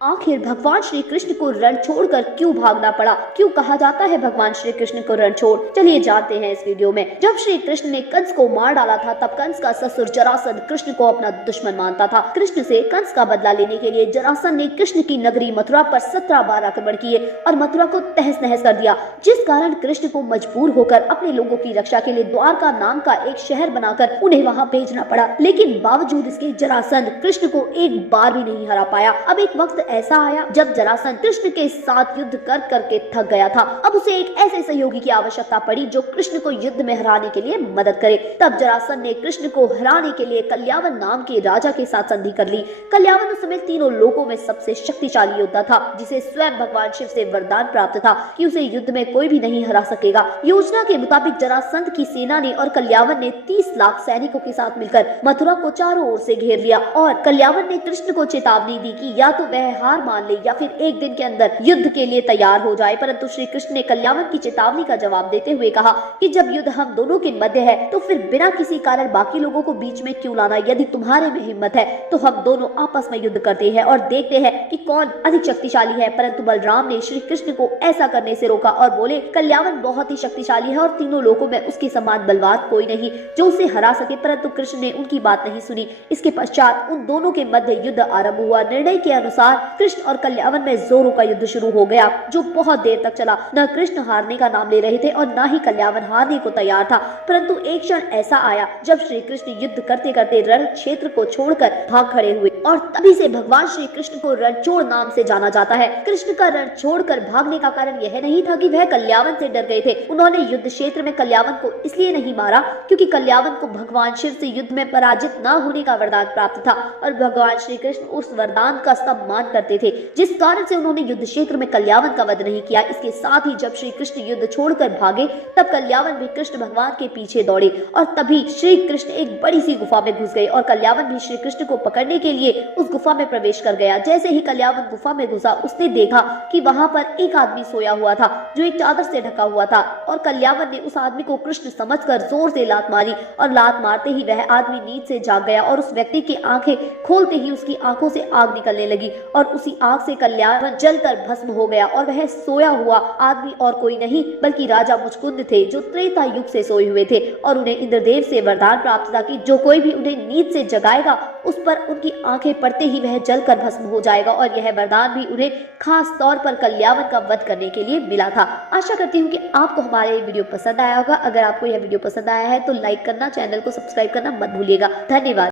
आखिर भगवान श्री कृष्ण को रण छोड़कर क्यों भागना पड़ा? क्यों कहा जाता है भगवान श्री कृष्ण को रण छोड़? चलिए जानते हैं इस वीडियो में। जब श्री कृष्ण ने कंस को मार डाला था तब कंस का ससुर जरासंध कृष्ण को अपना दुश्मन मानता था। कृष्ण से कंस का बदला लेने के लिए जरासंध ने कृष्ण की नगरी मथुरा पर 17 बार आक्रमण किए और मथुरा को तहस नहस कर दिया, जिस कारण कृष्ण को मजबूर होकर अपने लोगों की रक्षा के लिए द्वारका नाम का एक शहर बनाकर उन्हें वहाँ भेजना पड़ा। लेकिन बावजूद इसके जरासंध कृष्ण को एक बार भी नहीं हरा पाया। अब एक वक्त ऐसा आया जब जरासंध कृष्ण के साथ युद्ध कर करके थक गया था। अब उसे एक ऐसे सहयोगी की आवश्यकता पड़ी जो कृष्ण को युद्ध में हराने के लिए मदद करे। तब जरासंध ने कृष्ण को हराने के लिए कल्यावन नाम के राजा के साथ संधि कर ली। कल्यावन उस समय तीनों लोगों में सबसे शक्तिशाली योद्धा था, जिसे स्वयं भगवान शिव से वरदान प्राप्त था कि उसे युद्ध में कोई भी नहीं हरा सकेगा। योजना के मुताबिक जरासंध की सेना ने और कल्यावन ने 30 लाख सैनिकों के साथ मिलकर मथुरा को चारों ओर से घेर लिया और कल्यावन ने कृष्ण को चेतावनी दी कि या तो वह हार मान ले या फिर एक दिन के अंदर युद्ध के लिए तैयार हो जाए। परंतु श्री कृष्ण ने कल्यावन की चेतावनी का जवाब देते हुए कहा कि जब युद्ध हम दोनों के मध्य है तो फिर बिना किसी कारण बाकी लोगों को बीच में क्यों लाना? यदि तुम्हारे में हिम्मत है तो हम दोनों आपस में युद्ध करते हैं और देखते हैं कि कौन अधिक शक्तिशाली है। परंतु बलराम ने श्री कृष्ण को ऐसा करने से रोका और बोले, कल्यावन बहुत ही शक्तिशाली है और तीनों लोगों में उसके समान बलवान कोई नहीं जो उसे हरा सके। परंतु कृष्ण ने उनकी बात नहीं सुनी। इसके पश्चात उन दोनों के मध्य युद्ध आरंभ हुआ। निर्णय के अनुसार कृष्ण और कल्यावन में जोरों का युद्ध शुरू हो गया, जो बहुत देर तक चला। न कृष्ण हारने का नाम ले रहे थे और न ही कल्यावन हारने को तैयार था। परंतु एक क्षण ऐसा आया जब श्री कृष्ण युद्ध करते करते रण क्षेत्र को छोड़कर भाग खड़े हुए और तभी से भगवान श्री कृष्ण को रणछोड़ नाम से जाना जाता है। कृष्ण का रण छोड़कर भागने का कारण यह नहीं था कि वह कल्यावन से डर गए थे। उन्होंने युद्ध क्षेत्र में कल्यावन को इसलिए नहीं मारा क्योंकि कल्यावन को भगवान शिव से युद्ध में पराजित न होने का वरदान प्राप्त था और भगवान श्री कृष्ण उस वरदान का सम्मान करते थे, जिस कारण से उन्होंने युद्ध क्षेत्र में कल्यावन का वध नहीं किया। इसके साथ ही जब श्री कृष्ण युद्ध छोड़कर भागे तब कल्यावन भी कृष्ण भगवान के पीछे दौड़े और तभी श्री कृष्ण एक बड़ी सी गुफा में घुस गए और कल्यावन भी श्री कृष्ण को पकड़ने के लिए उस गुफा में प्रवेश कर गया। जैसे ही कल्यावन गुफा में घुसा उसने देखा कि वहां पर एक आदमी सोया हुआ था जो एक चादर से ढका हुआ था और कल्यावन ने उस आदमी को कृष्ण समझकर जोर से लात मारी और लात मारते ही वह आदमी नींद से जाग गया और उस व्यक्ति की आंखें खोलते ही उसकी आंखों से आग निकलने लगी और उसी आग से कल्यावन जलकर भस्म हो गया और वह सोया हुआ आदमी और कोई नहीं बल्कि राजा मुचकुंद थे, जो त्रेता युग से सोए हुए थे और उन्हें इंद्रदेव से वरदान प्राप्त था कि जो कोई भी उन्हें नींद से जगाएगा उस पर उनकी आंखें पड़ते ही वह जलकर भस्म हो जाएगा और यह वरदान भी उन्हें खास तौर पर कल्यावन का वध करने के लिए मिला था। आशा करती हूँ कि आपको हमारा ये वीडियो पसंद आया होगा। अगर आपको यह वीडियो पसंद आया है तो लाइक करना, चैनल को सब्सक्राइब करना मत भूलिएगा। धन्यवाद।